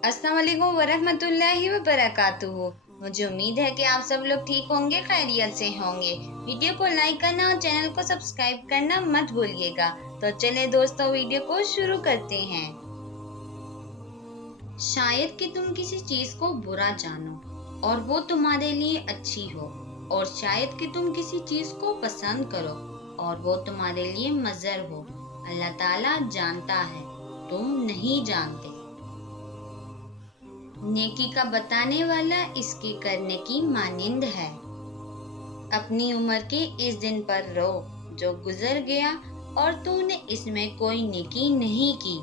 अस्सलाम वालेकुम वरहमतुल्लाहि वबरकातुहू। मुझे उम्मीद है कि आप सब लोग ठीक होंगे, खैरियत से होंगे। वीडियो को लाइक करना और चैनल को सब्सक्राइब करना मत भूलिएगा। तो चले दोस्तों, वीडियो को शुरू करते हैं। शायद कि तुम किसी चीज को बुरा जानो और वो तुम्हारे लिए अच्छी हो, और शायद कि तुम किसी चीज को पसंद करो और वो तुम्हारे लिए मज़र हो। अल्लाह ताला जानता है, तुम नहीं जानते। नेकी का बताने वाला इसके करने की मानिंद है। अपनी उम्र के इस दिन पर रो जो गुजर गया और तूने इसमें कोई नेकी नहीं की।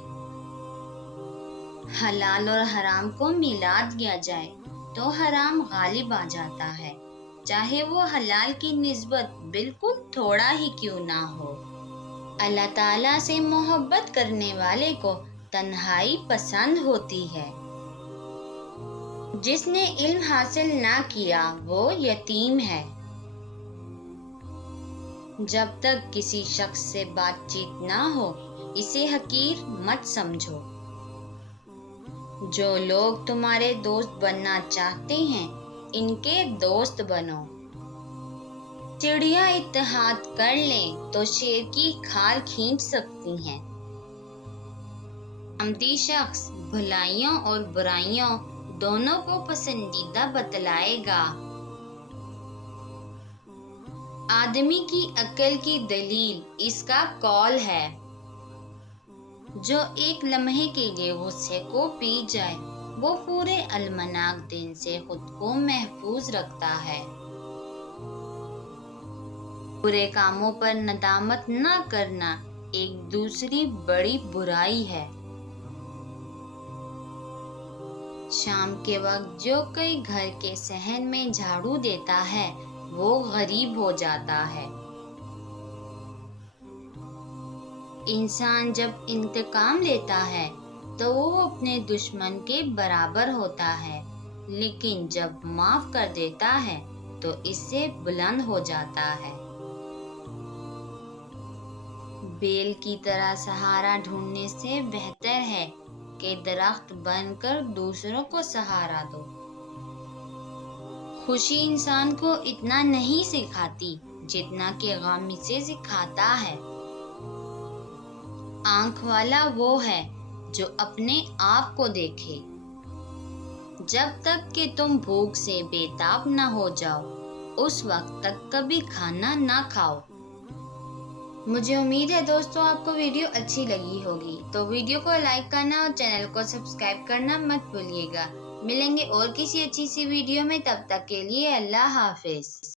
हलाल और हराम को मिला दिया जाए तो हराम गालिब आ जाता है, चाहे वो हलाल की निस्बत बिल्कुल थोड़ा ही क्यों ना हो। अल्लाह ताला से मोहब्बत करने वाले को तन्हाई पसंद होती है। जिसने इल्म हासिल ना किया वो यतीम है। जब तक किसी शख्स से बातचीत ना हो, इसे हकीर मत समझो। जो लोग तुम्हारे दोस्त बनना चाहते हैं, इनके दोस्त बनो। चिड़िया इत्तेहाद कर लें तो शेर की खाल खींच सकती हैं। अमदी शख्स भलाइयों और बुराइयों दोनों को पसंदीदा बतलाएगा। आदमी की अक्ल की दलील इसका कौल है। जो एक लम्हे के लिए गुस्से को पी जाए, वो पूरे अलमनाक दिन से खुद को महफूज रखता है। बुरे कामों पर नदामत न करना एक दूसरी बड़ी बुराई है। शाम के वक्त जो कोई घर के सहन में झाड़ू देता है, वो गरीब हो जाता है। इंसान जब इंतकाम लेता है तो वो अपने दुश्मन के बराबर होता है, लेकिन जब माफ कर देता है तो इससे बुलंद हो जाता है। बेल की तरह सहारा ढूंढने से बेहतर है कि दरख्त बनकर दूसरों को सहारा दो। खुशी इंसान को इतना नहीं सिखाती जितना कि गम इसे सिखाता है। आंख वाला वो है जो अपने आप को देखे। जब तक कि तुम भूख से बेताब न हो जाओ, उस वक्त तक कभी खाना ना खाओ। मुझे उम्मीद है दोस्तों आपको वीडियो अच्छी लगी होगी, तो वीडियो को लाइक करना और चैनल को सब्सक्राइब करना मत भूलिएगा। मिलेंगे और किसी अच्छी सी वीडियो में, तब तक के लिए अल्लाह हाफिज।